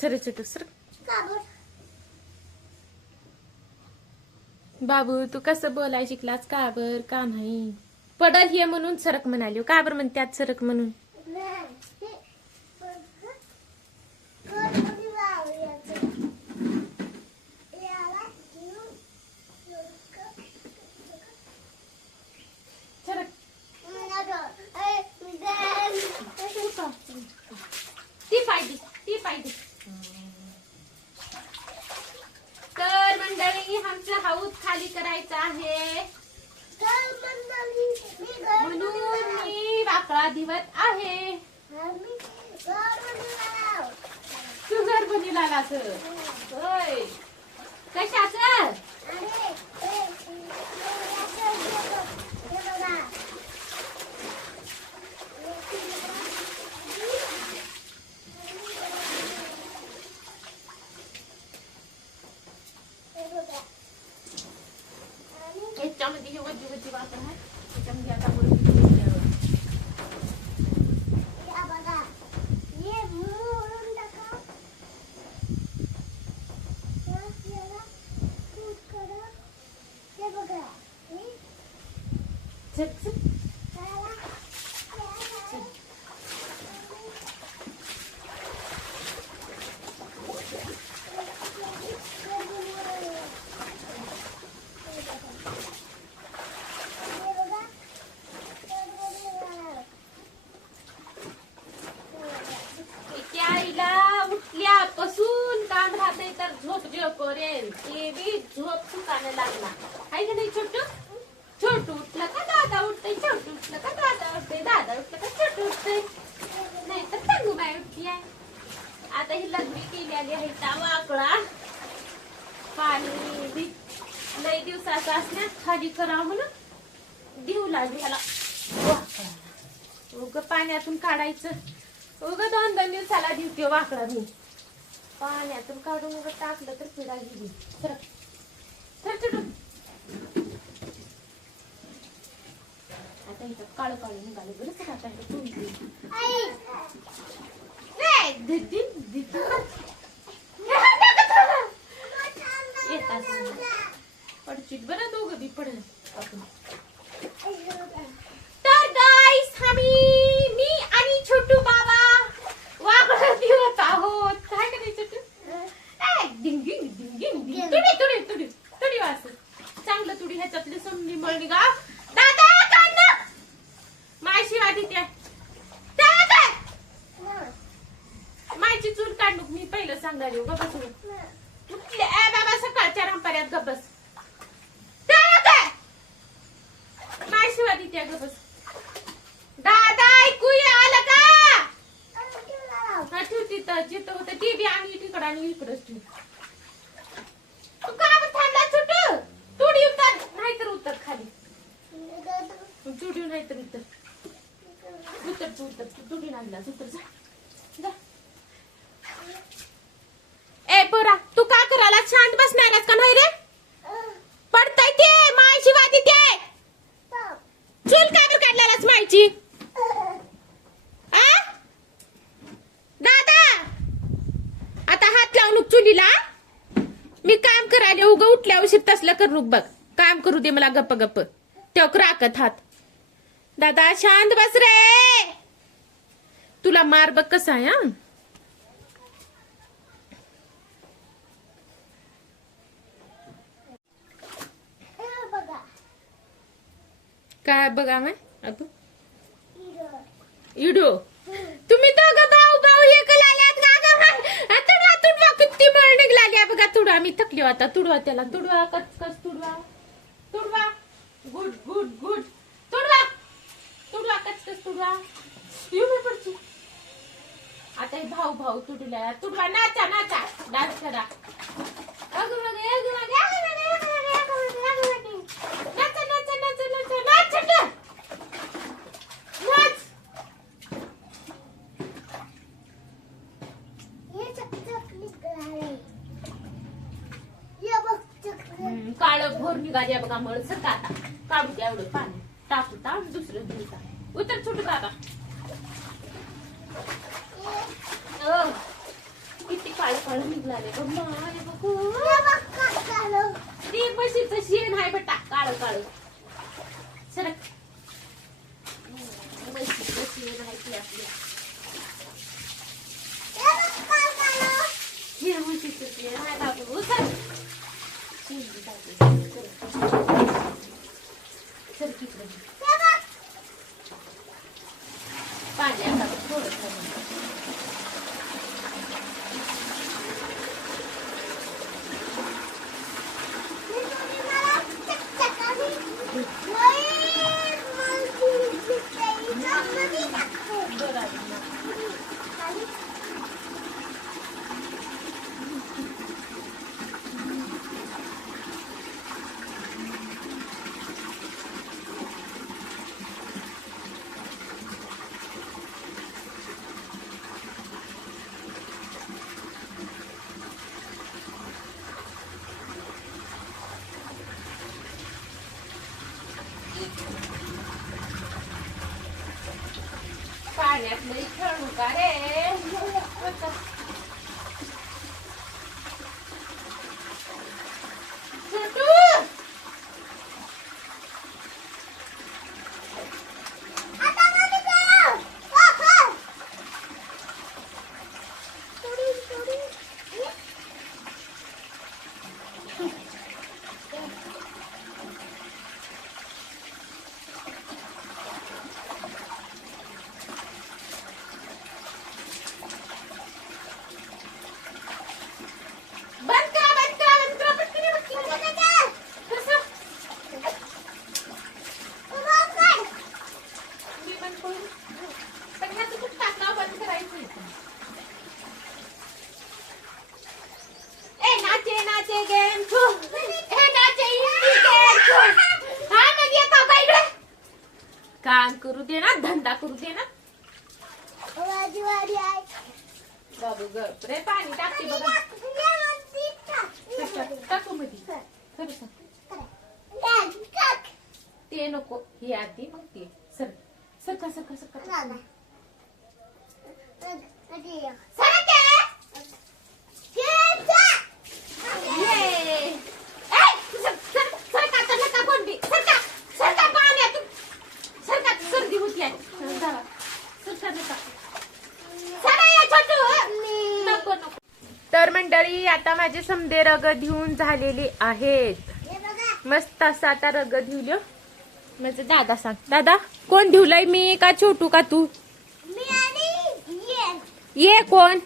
Sir छोटू sir. बाबू तू कसं बोलाय शिकलास का बर का नाही? पडल हे म्हणून सरक म्हणाली. का बर म्हणतात सरक म्हणून? ती पाहिजे. तर मंडळी आमचं हाऊस खाली करायचं आहे म्हणून मी वाकडा दिवत आहे. तू घर बनीला आलास होय? कशाचं? याच्यामध्ये वजी वापर आहे. त्याच्यामध्ये आता उठल्यापासून काम राहते तर झोप जे करेल ते बी झोप सुकाने लागला आहे का नाही? छोटू उठलं का दादा उठते, छोटू उठलं का दादा उठते, दादा उठलं का छोटू उठते. नाही तर सांगू बाय उठली आहे. आता ही लग्नी केलेली आहे त्या वाकडा पाणी लई दिवसाचा असल्या खाली करावं म्हणून देऊ लागली ह्याला. उग पाण्यातून काढायचं. उग 2-2 दिवसाला दिवते वाकडा मी. पाण्यातून काढून उग टाकलं तर पिढा गेली. सर छोटू आता इथं काळं काळं निघाले बरं. आता येतात पडचित बरं दोघं बी पडलं आपण. तर गाईस आम्ही मी आणि छोटू बाबा वाकडा दिवत आहोत. काय करायचं छोटू? डिंग डिंग डिंग डिंग डिंग तुडी तुडी तुडी तुडी वास चांगलं तुडी ह्याच्यातली समली मळणी गा. दादा काढ ना मायशी वाटी त्या मायची चूल काढ. मी पहिलं सांगायला गबस उठले बाबा सकाळच्या रामपर्यात गबस मायशी वाटी त्या गबस. दादा ऐकू आलं का? हा ठेव तिथं जिथं होतं ते बी आणि तिकडं आणि इकडंच ठेव. तू का थांबला छोटू? तुडी उतर नाहीतर उतर खाली. तुडी नाहीतर उतर तू उतर. तू तुडी नाहीलास उतर जा. ए पोरा तू का करायला? शांत बसणारच का नाही रे? पडताय ते मायची वाटी ते चूल का बरं काढलेलास मायची? दादा आता हात लावून चुलीला. मी काम करायला उग उठल्या उशीर तसलं करू बघ. काम करू दे मला गप्प गप्प. तेव्हा राखत हात. दादा शांत बस रे. तुला मार बघ कसा आहे. हा काय बघा माय अबू इडो तुम्ही दोघं भाऊ एक लागल्यात ना. तुडवा किती मळ निघाली बघा. तुडवा मी थकली आता. तुडवा त्याला तुडवा कच तुडवा तुडवा गुड गुड गुड तुडवा कच तुडवा. पडची आता भाऊ तुडल्या तुडवा. नाचा डान्स करा. काळ भोर निघाली बघा. मळ सर आता काढू द्या एवढं पाणी टाकू दुसरं दिवसा उतर छोटू दादा. किती काळ काळ काळ निघाले बघू ती म्हशीचं शेण आहे बेटा काळ काळ सरक म्हशीचं शेण आहे ती आपली हे म्हशीचं शेण आहे बाबू सर सर तिकडे पाणी आता थोडं पाण्यात लई खेळू का रे छोटू काम करू दे ना धंदा करू दे ना बाबू गप रे पाणी टाकते बघा टाकू मध्ये ते नको हे आधी मग ते सर सरका सरका सरका सर्दी होती तर मंडळी आता माझे समदे रग धुवून झालेले आहेत मस्त असं आता रग धुवलं माझं दादा सांग दादा कोण धुवलंय मी का छोटू का तू ये कोण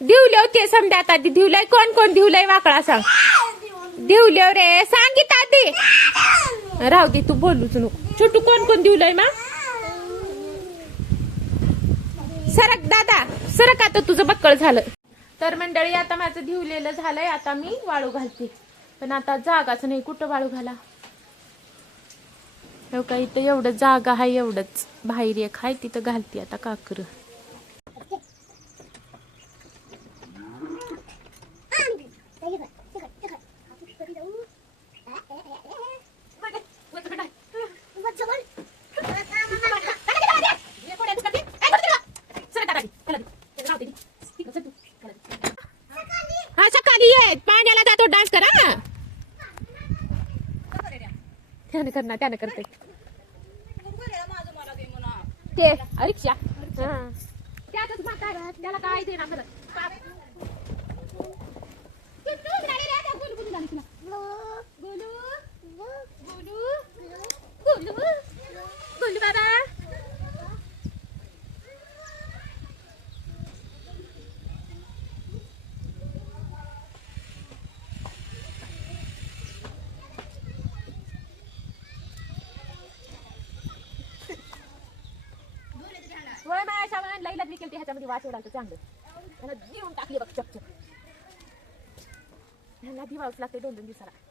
दिवले होते समजा आता दिवलंय कोण कोण दिवलंय वाकडा सांग दिवले रे सांगित आधी राहू दे तू बोलूच नको छोटू कोण कोण दिवलंय मा सरक दादा सरक आता तुझं बक्कळ झालं तर मंडळी आता माझं धिवलेलं झालंय आता मी वाळू घालते पण आता जागाच नाही कुठं वाळू घाला का इथं एवढं जागा आहे एवढंच बाहेर एक आहे तिथं घालते आता काकर हा सकाळी येत पाण्याला जातो डान्स करा त्याने करणार त्याने करते ते रिक्षा त्यातच म्हातारा त्याला काय दे ना गोलू बाबा वय माझ्या शाळेत लई लागली केली ह्याच्यामध्ये वाच उडाल तर चांगलं त्याला देऊन टाकली बघ चकचक ह्यांना दिवाच लागते 2-2 दिवसाला